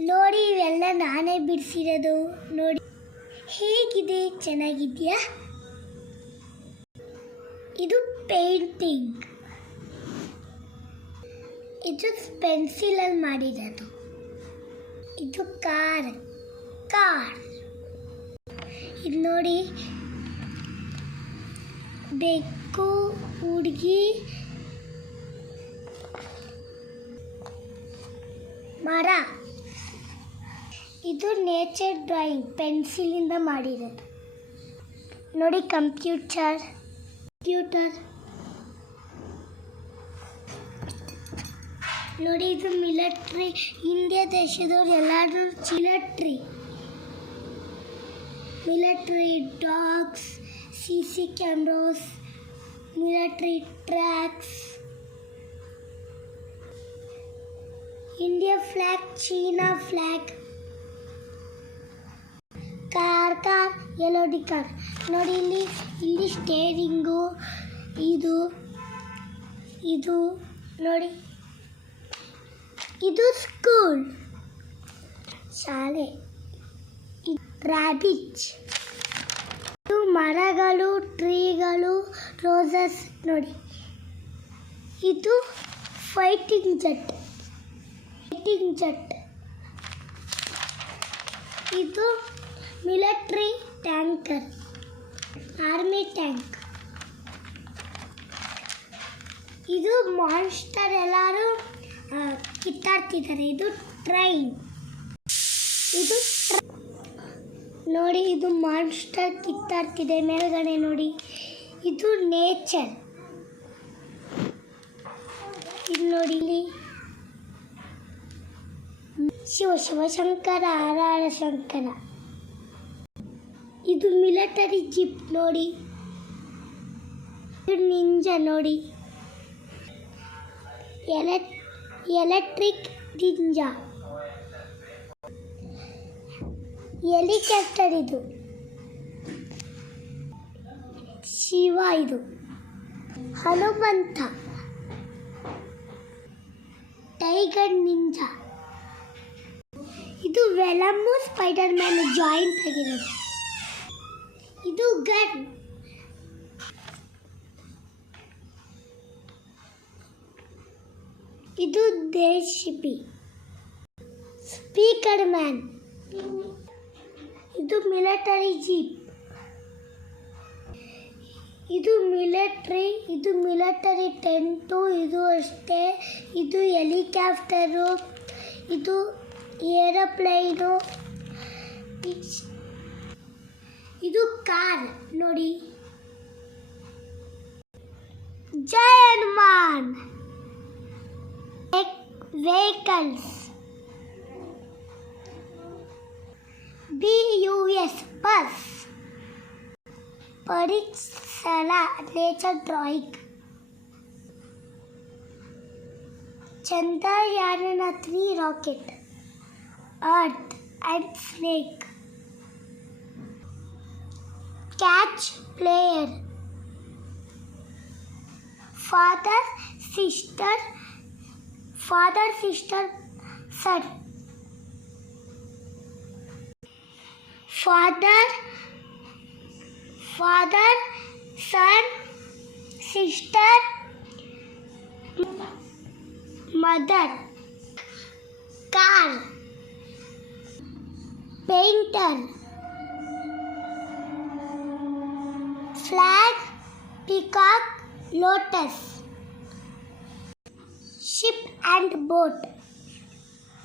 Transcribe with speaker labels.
Speaker 1: ನೋಡಿ, ಇವೆಲ್ಲ ನಾನೇ ಬಿಡಿಸಿರೋದು. ನೋಡಿ. ಹೇಗಿದೆ? ಚೆನ್ನಾಗಿದೆಯಾ? ಇದು ಪೇಂಟಿಂಗ್. ಇದು ಪೆನ್ಸಿಲಲ್ಲಿ ಮಾಡಿರೋದು. ಇದು ಕಾರ್ ಕಾರ್. ಇದು ನೋಡಿ. ಬೆಕ್ಕು, ಹುಡುಗಿ. ಮರ. ಇದು ನೇಚರ್ ಡ್ರಾಯಿಂಗ್ ಪೆನ್ಸಿಲಿಂದ ಮಾಡಿರೋದು. ನೋಡಿ ಕಂಪ್ಯೂಟರ್ ಕಂಪ್ಯೂಟರ್ ನೋಡಿ ಇದು ಮಿಲಿಟ್ರಿ ಇಂಡಿಯಾ ದೇಶದವ್ರು ಎಲ್ಲರೂ military military dogs C C ಕ್ಯಾಮ್ರೋಸ್ military tracks India flag China flag car car ಎಲ್ಲೋಡಿ car ನೋಡಿ ಇಲ್ಲಿ ಇಲ್ಲಿ ಸ್ಟೇರಿಂಗು ಇದು ಇದು, ನೋಡಿ. ಇದು ಸ್ಕೂಲ್ ಶಾಲೆ. ರ್ಯಾಬಿಚ್ ಇದು ಮರಗಳು ಟ್ರೀಗಳು ರೋಸಸ್ ನೋಡಿ. ಇದು ಫೈಟಿಂಗ್ ಜಟ್ ಫೈಟಿಂಗ್ ಜಟ್ ಇದು ಮಿಲಿಟ್ರಿ ಟ್ಯಾಂಕರ್, ಆರ್ಮಿ ಟ್ಯಾಂಕ್. ಇದು ಮಾನ್ಸ್ಟರ್ ಎಲ್ಲರೂ ಕಿತ್ತಾಡ್ತಿದ್ದಾರೆ. ಇದು ಟ್ರೈನ್. ಇದು ನೋಡಿ, ಇದು ಮಾನ್ಸ್ಟರ್ ಕಿತ್ತಾಡ್ತಿದೆ. ಮೇಲ್ಗಡೆ ನೋಡಿ, ಇದು ನೇಚರ್. ಇದು ನೋಡಿ, ಇಲ್ಲಿ ಶಿವ ಶಿವಶಂಕರ ಹರ ಶಂಕರ ಇದು ಮಿಲಿಟರಿ ಜಿಪ್ ನೋಡಿ. ಇದು ನಿಂಜ ನೋಡಿ. ಎಲೆ, ಎಲೆಕ್ಟ್ರಿಕ್ ನಿಂಜ. ಹೆಲಿಕಾಪ್ಟರ್ ಇದು. ಶಿವ ಇದು. ಹನುಮಂತ. Tiger ninja. ಇದು ವೆಲಮ್ಮು ಸ್ಪೈಡರ್ ಮ್ಯಾನ್ ಜಾಯಿಂಟ್ ಆಗಿರೋದು. ಇದು ಗನ್. ಇದು ದೇಶಿಪಿ ಸ್ಪೀಕರ್ ಮ್ಯಾನ್. ಇದು ಮಿಲಿಟರಿ ಜೀಪ್. ಇದು ಮಿಲಿಟ್ರಿ, ಇದು ಮಿಲಿಟರಿ ಟೆಂಟು, ಇದು ಅಷ್ಟೇ. ಇದು ಹೆಲಿಕಾಪ್ಟರು ಇದು ಏರೋಪ್ಲೈನು. ಕಾರ್ ನೋಡಿ Jai Hanuman vehicles B U S bus ಪರಿಸರ nature drawing Chandrayaan three rocket earth and snake player. Father, sister, father, sister, son. Father, father, son, sister, mother, car, painter. flag, peacock, lotus. Ship and boat.